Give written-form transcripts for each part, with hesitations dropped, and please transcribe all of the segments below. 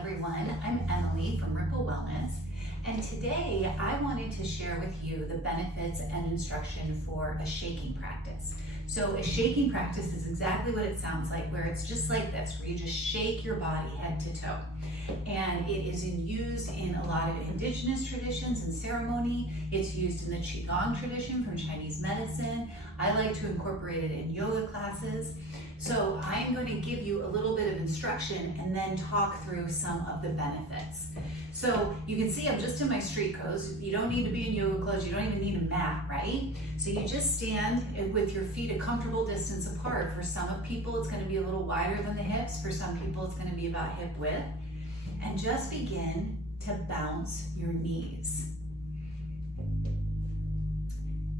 everyone. I'm Emily from Ripple Wellness, and today I wanted to share with you the benefits and instruction for a shaking practice. So a shaking practice is exactly what it sounds like, where it's just like this, where you just shake your body head to toe. And it is used in a lot of indigenous traditions and ceremony. It's used in the Qigong tradition from Chinese medicine. I like to incorporate it in yoga classes. So I'm going to give you a little bit of instruction and then talk through some of the benefits. So you can see I'm just in my street clothes. You don't need to be in yoga clothes. You don't even need a mat, right? So you just stand with your feet a comfortable distance apart. For some people, it's going to be a little wider than the hips. For some people, it's going to be about hip width. And just begin to bounce your knees.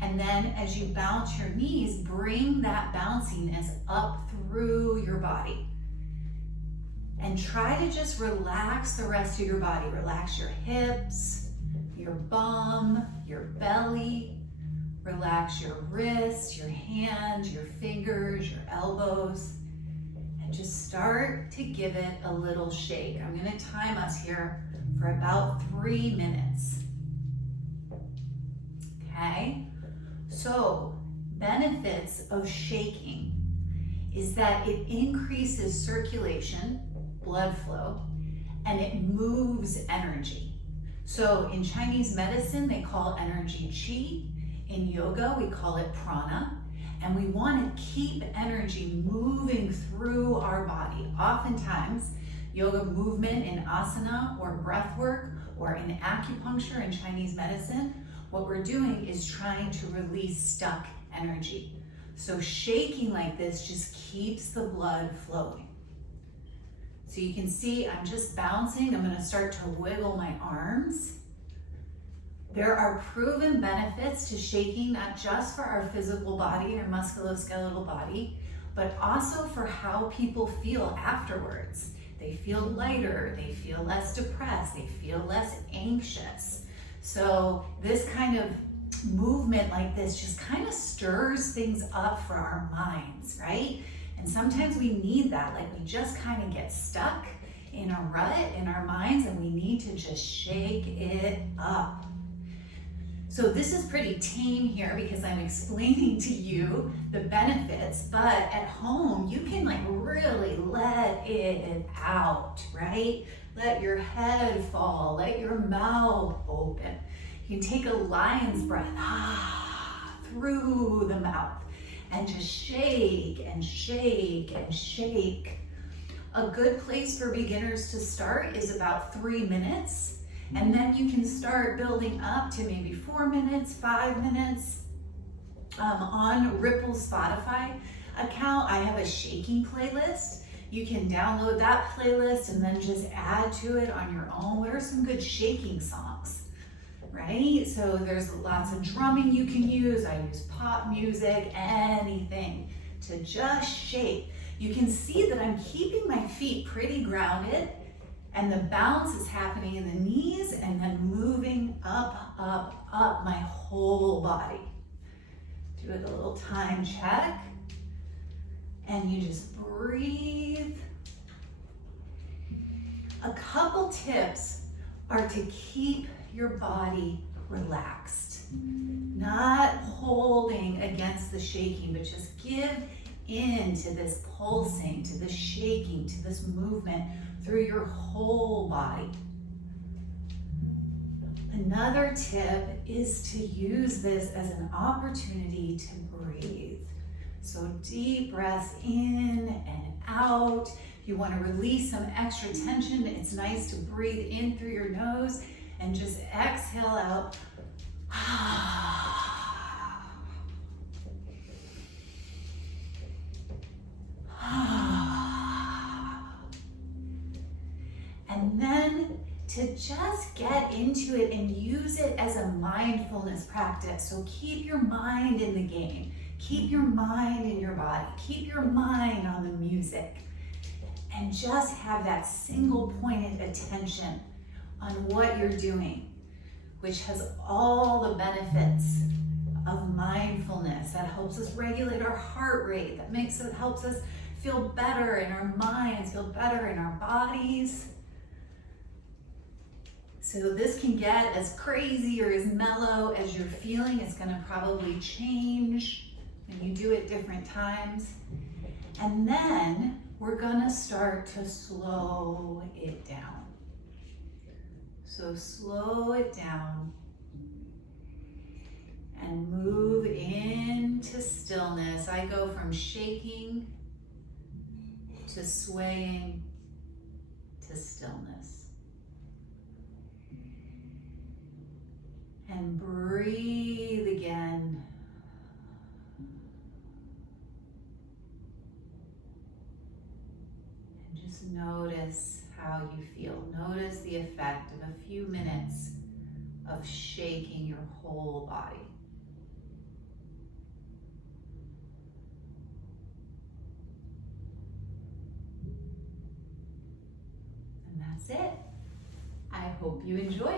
And then as you bounce your knees, bring that bounciness up through your body. And try to just relax the rest of your body. Relax your hips, your bum, your belly. Relax your wrists, your hands, your fingers, your elbows. And just start to give it a little shake. I'm going to time us here for about 3 minutes. Okay? So, benefits of shaking is that it increases circulation, blood flow, and it moves energy. So in Chinese medicine, they call energy qi. In yoga, we call it prana. And we want to keep energy moving through our body. Oftentimes, yoga movement in asana or breath work or in acupuncture in Chinese medicine, what we're doing is trying to release stuck energy. So shaking like this just keeps the blood flowing. So you can see I'm just bouncing. I'm going to start to wiggle my arms. There are proven benefits to shaking, not just for our physical body or musculoskeletal body, but also for how people feel afterwards. They feel lighter, they feel less depressed, they feel less anxious. So this kind of movement like this just kind of stirs things up for our minds, right? And sometimes we need that, like we just kind of get stuck in a rut in our minds and we need to just shake it up. So this is pretty tame here because I'm explaining to you the benefits, but at home you can like really let it out, right? Let your head fall, let your mouth open. You can take a lion's breath through the mouth and just shake and shake and shake. A good place for beginners to start is about 3 minutes. And then you can start building up to maybe 4 minutes, 5 minutes. On Ripple's Spotify account, I have a shaking playlist. You can download that playlist and then just add to it on your own. What are some good shaking songs, right? So there's lots of drumming you can use. I use pop music, anything to just shake. You can see that I'm keeping my feet pretty grounded. And the bounce is happening in the knees and then moving up, up, up my whole body. Do it a little time check. And you just breathe. A couple tips are to keep your body relaxed. Not holding against the shaking, but just give in to this pulsing, to this shaking, to this movement through your whole body. Another tip is to use this as an opportunity to breathe. So deep breaths in and out. If you want to release some extra tension, it's nice to breathe in through your nose and just exhale out. And then to just get into it and use it as a mindfulness practice. So keep your mind in the game. Keep your mind in your body. Keep your mind on the music. And just have that single pointed attention on what you're doing, which has all the benefits of mindfulness. That helps us regulate our heart rate. That helps us feel better in our minds, feel better in our bodies. So this can get as crazy or as mellow as you're feeling. It's gonna probably change when you do it different times. And then we're gonna start to slow it down. So slow it down and move into stillness. I go from shaking to swaying to stillness. And breathe again. And just notice how you feel. Notice the effect of a few minutes of shaking your whole body. And that's it. I hope you enjoyed.